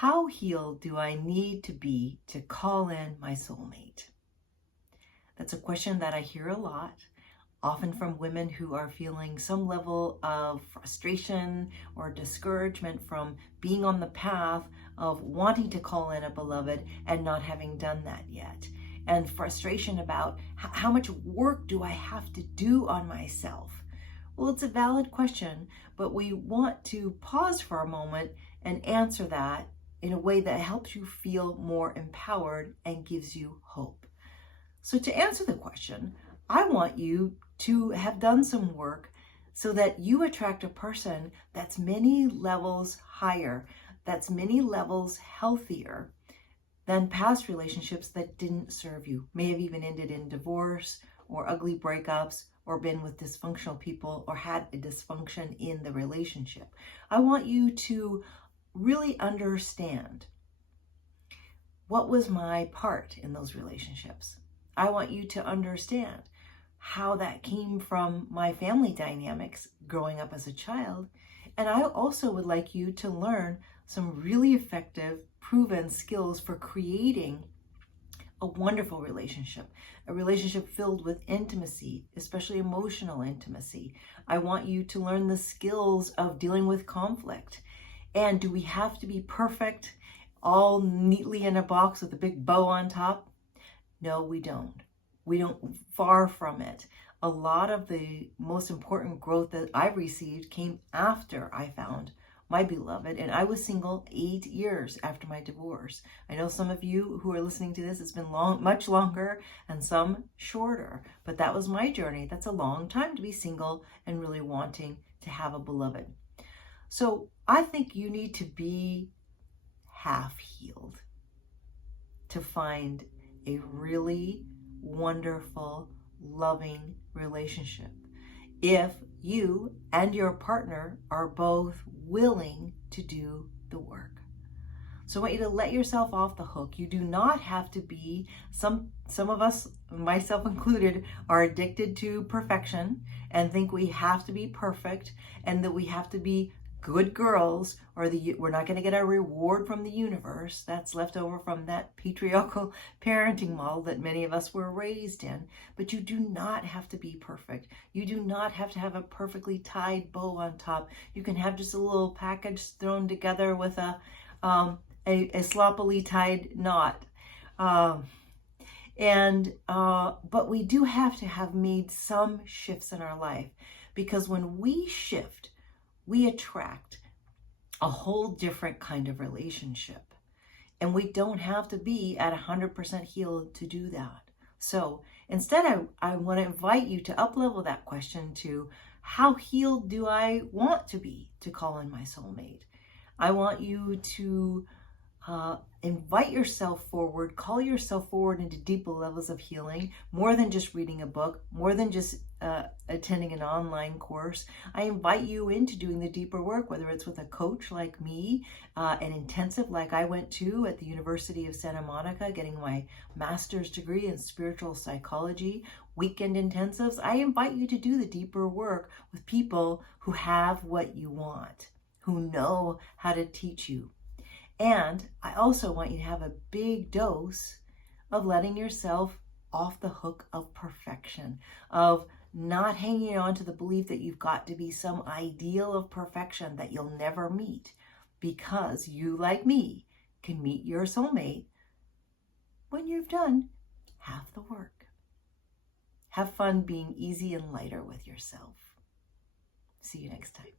How healed do I need to be to call in my soulmate? That's a question that I hear a lot, often from women who are feeling some level of frustration or discouragement from being on the path of wanting to call in a beloved and not having done that yet. And frustration about how much work do I have to do on myself? Well, it's a valid question, but we want to pause for a moment and answer that in a way that helps you feel more empowered and gives you hope. So to answer the question, I want you to have done some work so that you attract a person that's many levels higher, that's many levels healthier than past relationships that didn't serve you, may have even ended in divorce or ugly breakups or been with dysfunctional people or had a dysfunction in the relationship. I want you to really understand what was my part in those relationships. I want you to understand how that came from my family dynamics growing up as a child. And I also would like you to learn some really effective, proven skills for creating a wonderful relationship, a relationship filled with intimacy, especially emotional intimacy. I want you to learn the skills of dealing with conflict. And do we have to be perfect, all neatly in a box with a big bow on top? No, we don't. We don't, far from it. A lot of the most important growth that I've received came after I found my beloved, and I was single 8 years after my divorce. I know some of you who are listening to this, it's been much longer, and some shorter, but that was my journey. That's a long time to be single and really wanting to have a beloved. So I think you need to be half healed to find a really wonderful, loving relationship. If you and your partner are both willing to do the work. So I want you to let yourself off the hook. You do not have to be, some of us, myself included, are addicted to perfection and think we have to be perfect and that we have to be good girls, or we're not going to get a reward from the universe. That's left over from that patriarchal parenting model that many of us were raised in. But you do not have to be perfect. You do not have to have a perfectly tied bow on top. You can have just a little package thrown together with a sloppily tied knot. But we do have to have made some shifts in our life, because when we shift, we attract a whole different kind of relationship. And we don't have to be at 100% healed to do that. So instead, I want to invite you to up-level that question to, how healed do I want to be to call in my soulmate? I want you to invite yourself forward, call yourself forward into deeper levels of healing, more than just reading a book, more than just attending an online course. I invite you into doing the deeper work, whether it's with a coach like me, an intensive like I went to at the University of Santa Monica, getting my master's degree in spiritual psychology, weekend intensives. I invite you to do the deeper work with people who have what you want, who know how to teach you. And I also want you to have a big dose of letting yourself off the hook of perfection, of not hanging on to the belief that you've got to be some ideal of perfection that you'll never meet, because you, like me, can meet your soulmate when you've done half the work. Have fun being easy and lighter with yourself. See you next time.